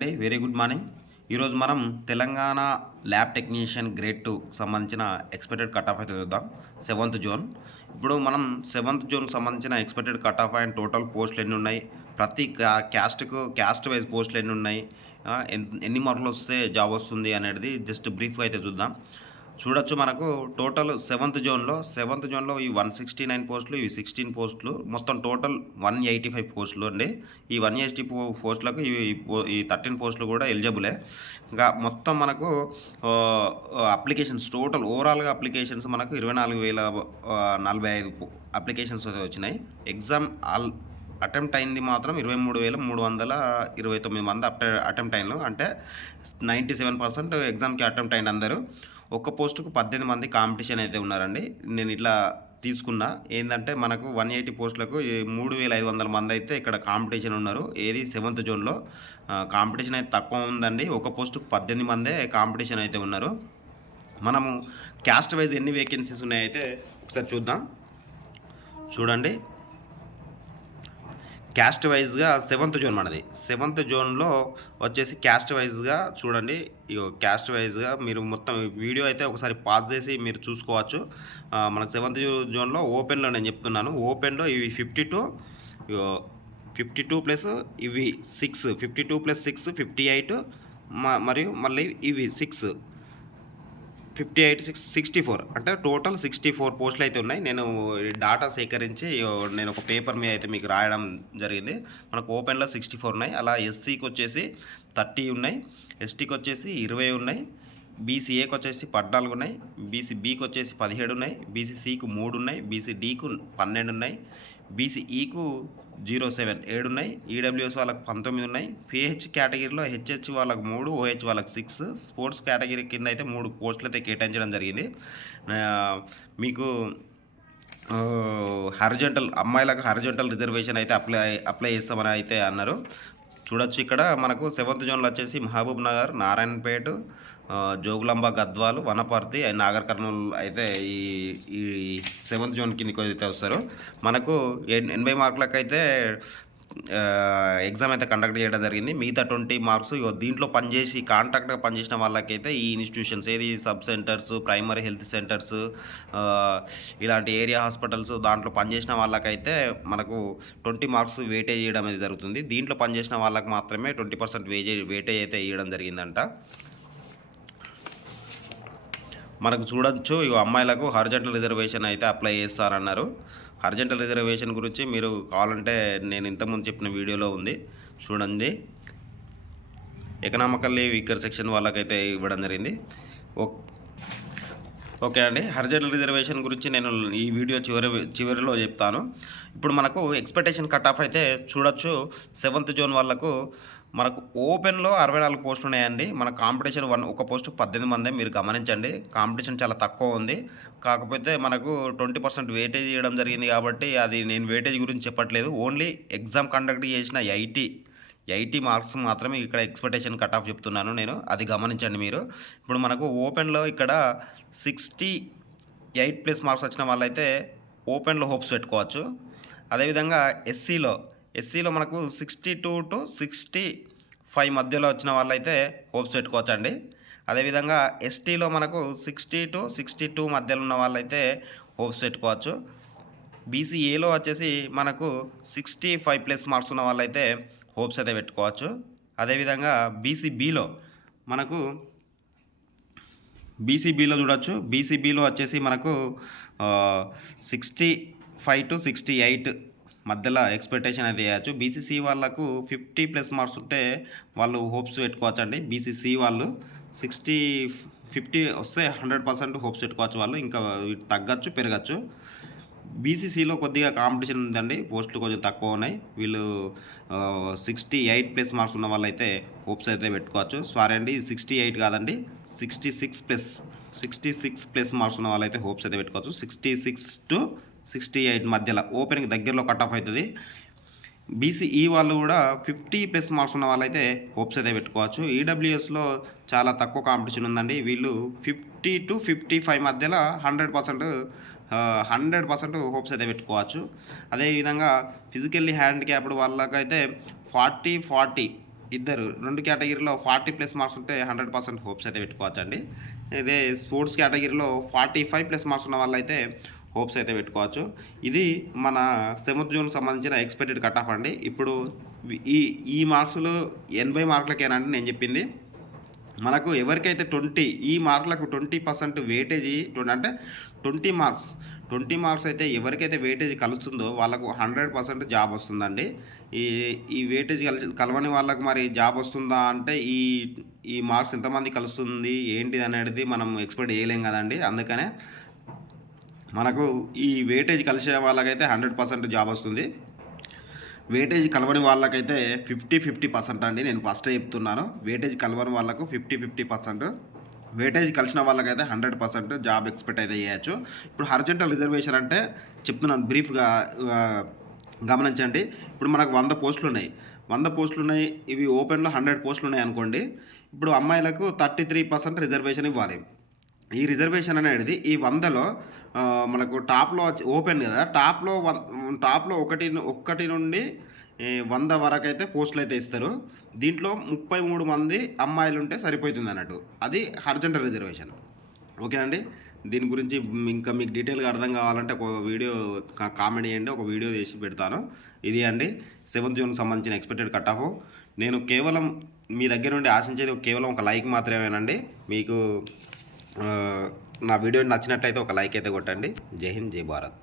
Very good morning. ఈరోజు మనం Telangana lab technician grade 2 సంబంధించిన ఎక్స్‌పెక్టెడ్ కట్ ఆఫ్ అయితే చూద్దాం. 7థ్ జోన్. ఇప్పుడు మనం 7థ్ జోన్‌కి సంబంధించిన expected cut off and total పోస్టులు ఎన్ని ఉన్నాయి? ప్రతి క్యాస్ట్ వైస్ పోస్టులు ఎన్ని ఉన్నాయి? ఎన్ని మార్కులు వస్తే జాబ్ వస్తుంది అనేది జస్ట్ బ్రీఫ్‌గా అయితే చూద్దాం. చూడొచ్చు మనకు టోటల్ 7థ్ జోన్‌లో ఈ 169 పోస్టులు, ఇవి 16 పోస్టులు, మొత్తం టోటల్ 185 పోస్టులు అండి. ఈ 180 పోస్టులకు ఈ 13 పోస్టులు కూడా ఎలిజిబులే. ఇంకా మొత్తం మనకు అప్లికేషన్స్ టోటల్ ఓవరాల్‌గా అప్లికేషన్స్ మనకు 24,045 అప్లికేషన్స్ అయితే వచ్చినాయి. ఎగ్జామ్ అటెంప్ట్ అయింది మాత్రం 23,329 మంది అటెంప్ట్ అయినరు. అంటే 97% ఎగ్జామ్‌కి అటెంప్ట్ అయిన అందరూ. ఒక్క పోస్టుకు 18 మంది కాంపిటీషన్ అయితే ఉన్నారండి. నేను ఇట్లా తీసుకున్నా. ఏందంటే మనకు 180 పోస్టులకు 3,500 మంది అయితే ఇక్కడ కాంపిటీషన్ ఉన్నారు. ఏది 7థ్ జోన్‌లో. కాంపిటీషన్ అయితే తక్కువ ఉందండి. ఒక పోస్టుకు 18 మందే కాంపిటీషన్ అయితే ఉన్నారు. మనము క్యాస్ట్ వైజ్ ఎన్ని వేకెన్సీస్ ఉన్నాయైతే ఒకసారి చూద్దాం. చూడండి. క్యాస్ట్ వైజ్గా 7థ్ జోన్ మనది. 7థ్ జోన్లో వచ్చేసి క్యాస్ట్ వైజ్గా చూడండి. క్యాస్ట్ వైజ్గా మీరు మొత్తం వీడియో అయితే ఒకసారి పాజ్ చేసి మీరు చూసుకోవచ్చు. మనకు 7థ్ జోన్లో ఓపెన్లో నేను చెప్తున్నాను. ఓపెన్లో ఇవి 52 ప్లస్ ఇవి 6, 52 ప్లస్ 6 58, మరియు మళ్ళీ ఇవి 6, 58, 64 అంటే టోటల్ 64 పోస్టులు అయితే ఉన్నాయి. నేను డాటా సేకరించి నేను ఒక పేపర్ మీద అయితే మీకు రాయడం జరిగింది. మనకు ఓపెన్లో 64 ఉన్నాయి. అలా ఎస్సీకి వచ్చేసి 30 ఉన్నాయి, ఎస్టీకి వచ్చేసి 20 ఉన్నాయి, బీసీఏకి వచ్చేసి 14 ఉన్నాయి, బీసీబీకి వచ్చేసి 17 ఉన్నాయి, బీసీసీకి 3 ఉన్నాయి, బీసీడీకు 12 ఉన్నాయి, బీసీఈకు 7 ఉన్నాయి, ఈడబ్ల్యూఎస్ వాళ్ళకి 19 ఉన్నాయి, పిహెచ్ కేటగిరీలో హెచ్హెచ్ వాళ్ళకి 3, ఓహెచ్ వాళ్ళకి 6, స్పోర్ట్స్ కేటగిరీ కింద అయితే 3 పోస్టులు అయితే కేటాయించడం జరిగింది. మీకు అమ్మాయిలకు హారిజాంటల్ రిజర్వేషన్ అయితే అప్లై చేస్తామని అయితే అన్నారు. చూడొచ్చు ఇక్కడ మనకు 7థ్ జోన్లో వచ్చేసి మహబూబ్ నగర్, నారాయణపేట, జోగులాంబ, గద్వాలు, వనపర్తి అండ్ నాగర్ కర్నూలు అయితే ఈ 7థ్ జోన్ కిందకి అయితే వస్తారు. మనకు 80 మార్కులకు అయితే ఎగ్జామ్ అయితే కండక్ట్ చేయడం జరిగింది. మిగతా 20 మార్క్స్ దీంట్లో పనిచేసి కాంట్రాక్ట్గా పనిచేసిన వాళ్ళకైతే ఈ ఇన్స్టిట్యూషన్స్ ఏది sub centres, primary health centres, ఇలాంటి ఏరియా హాస్పిటల్స్ దాంట్లో పనిచేసిన వాళ్ళకైతే మనకు 20 మార్క్స్ వెయిటేజ్ చేయడం అనేది జరుగుతుంది. దీంట్లో పనిచేసిన వాళ్ళకి మాత్రమే 20% వెయిటేజ్ అయితే ఇవ్వడం జరిగిందంట. మనకు చూడొచ్చు అమ్మాయిలకు హారిజాంటల్ రిజర్వేషన్ అయితే అప్లై చేస్తారన్నారు. హారిజాంటల్ రిజర్వేషన్ గురించి మీరు కావాలంటే నేను ఇంతకుముందు చెప్పిన వీడియోలో ఉంది, చూడండి. ఎకనామికల్లీ వీకర్ సెక్షన్ వాళ్ళకైతే ఇవ్వడం జరిగింది. ఓకే అండి. హారిజాంటల్ రిజర్వేషన్ గురించి నేను ఈ వీడియో చివరిలో చెప్తాను. ఇప్పుడు మనకు ఎక్స్‌పెక్టేషన్ కట్ ఆఫ్ అయితే చూడొచ్చు. 7థ్ జోన్ వాళ్ళకు మనకు ఓపెన్లో 64 పోస్టులు ఉన్నాయండి. మన కాంపిటీషన్ ఒక పోస్టుకు 18 మందే. మీరు గమనించండి, కాంపిటీషన్ చాలా తక్కువ ఉంది. కాకపోతే మనకు 20% వెయిటేజ్ ఇవ్వడం జరిగింది కాబట్టి అది నేను వెయిటేజ్ గురించి చెప్పట్లేదు. ఓన్లీ ఎగ్జామ్ కండక్ట్ చేసిన 80 మార్క్స్ మాత్రమే ఇక్కడ ఎక్స్‌పెక్టేషన్ కట్ ఆఫ్ చెప్తున్నాను నేను. అది గమనించండి మీరు. ఇప్పుడు మనకు ఓపెన్లో ఇక్కడ 68 ప్లస్ మార్క్స్ వచ్చిన వాళ్ళైతే ఓపెన్లో హోప్స్ పెట్టుకోవచ్చు. అదేవిధంగా ఎస్సీలో మనకు 62 to 65 మధ్యలో వచ్చిన వాళ్ళైతే హోప్స్ పెట్టుకోవచ్చు అండి. అదేవిధంగా ఎస్టీలో మనకు 60 to 62 మధ్యలో ఉన్న వాళ్ళైతే హోప్స్ పెట్టుకోవచ్చు. బీసీఏలో వచ్చేసి మనకు 65 ప్లస్ మార్క్స్ ఉన్న వాళ్ళైతే హోప్స్ అయితే పెట్టుకోవచ్చు. అదేవిధంగా బీసీబీలో చూడొచ్చు. బీసీబీలో వచ్చేసి మనకు 65 to 68 మధ్యలో ఎక్స్‌పెక్టేషన్ అయితే చేయొచ్చు. బీసీసీ వాళ్ళకు 50 ప్లస్ మార్క్స్ ఉంటే వాళ్ళు హోప్స్ పెట్టుకోవచ్చు అండి. బీసీసీ వాళ్ళు 50 వస్తే 100% హోప్స్ పెట్టుకోవచ్చు వాళ్ళు. ఇంకా తగ్గచ్చు, పెరగచ్చు. బీసీసీలో కొద్దిగా కాంపిటీషన్ ఉందండి. పోస్టులు కొంచెం తక్కువ ఉన్నాయి. వీళ్ళు 68 ప్లస్ మార్క్స్ ఉన్న వాళ్ళైతే హోప్స్ అయితే పెట్టుకోవచ్చు. సారీ అండి, 68 కాదండి, 66 ప్లస్ మార్క్స్ ఉన్న వాళ్ళైతే హోప్స్ అయితే పెట్టుకోవచ్చు. 66 to 68 మధ్యలో ఓపెన్కి దగ్గరలో కట్ ఆఫ్ అవుతుంది. బీసీఈ వాళ్ళు కూడా 50 ప్లస్ మార్క్స్ ఉన్న వాళ్ళైతే హోప్స్ అయితే పెట్టుకోవచ్చు. ఈడబ్ల్యూఎస్లో చాలా తక్కువ కాంపిటీషన్ ఉందండి. వీళ్ళు 50 to 55 మధ్యలో 100% హోప్స్ అయితే పెట్టుకోవచ్చు. అదేవిధంగా ఫిజికల్లీ హ్యాండిక్యాప్డ్ వాళ్ళకైతే 40 ఇద్దరు 2 కేటగిరీలో 40+ మార్క్స్ ఉంటే 100% హోప్స్ అయితే పెట్టుకోవచ్చండి. ఇదే స్పోర్ట్స్ కేటగిరీలో 45+ మార్క్స్ ఉన్న వాళ్ళైతే హోప్స్ అయితే పెట్టుకోవచ్చు. ఇది మన 7th జూన్‌కి సంబంధించిన ఎక్స్‌పెక్టెడ్ కట్ ఆఫ్ అండి. ఇప్పుడు ఈ ఈ మార్క్సులు 80 మార్కులకేనండి నేను చెప్పింది. మనకు ఎవరికైతే 20 ఈ మార్కులకు 20% వెయిటేజీ అంటే 20 మార్క్స్ అయితే ఎవరికైతే వెయిటేజ్ కలుస్తుందో వాళ్ళకు 100% జాబ్ వస్తుందండి. ఈ ఈ వెయిటేజ్ కలవని వాళ్ళకి మరి జాబ్ వస్తుందా అంటే ఈ మార్క్స్ ఎంతమంది కలుస్తుంది ఏంటిది అనేది మనం ఎక్స్‌పెక్ట్ చేయలేం కదండీ. అందుకనే మనకు ఈ వెయిటేజ్ కలిసే వాళ్ళకైతే 100% జాబ్ వస్తుంది. వెయిటేజ్ కలవని వాళ్ళకైతే 50% అండి. నేను ఫస్టే చెప్తున్నాను. వెయిటేజ్ కలవని వాళ్ళకు 50% వెయిటేజ్ కలిసిన వాళ్ళకైతే 100% జాబ్ ఎక్స్‌పెక్ట్ అయితే చేయొచ్చు. ఇప్పుడు హారిజాంటల్ రిజర్వేషన్ అంటే చెప్తున్నాను బ్రీఫ్‌గా గమనించండి. ఇప్పుడు మనకు 100 పోస్టులున్నాయి. 100 పోస్టులున్నాయి. ఇవి ఓపెన్‌లో 100 పోస్టులున్నాయి అనుకోండి. ఇప్పుడు అమ్మాయిలకు 33% రిజర్వేషన్ ఇవ్వాలి. ఈ రిజర్వేషన్ అనేది ఈ 100లో మనకు టాప్‌లో ఓపెన్ కదా! టాప్‌లో ఒకటి నుండి 100 వరకైతే పోస్టులైతే ఇస్తారు. దీంట్లో 33 మంది అమ్మాయిలుంటే సరిపోతుందన్నట్టు. అది హారిజాంటల్ రిజర్వేషన్. ఓకే అండి. దీని గురించి ఇంకా మీకు డీటెయిల్‌గా అర్థం కావాలంటే ఒక వీడియో కామెంట్ చేయండి. ఒక వీడియో చేసి పెడతాను. ఇది అండి 7th జూన్‌కి సంబంధించిన ఎక్స్‌పెక్టెడ్ కట్ ఆఫ్. నేను కేవలం మీ దగ్గర నుండి ఆశించేది కేవలం ఒక లైక్ మాత్రమేనండి. మీకు నా వీడియో నచ్చినట్లయితే ఒక లైక్ అయితే కొట్టండి. జై హింద్, జై భారత్.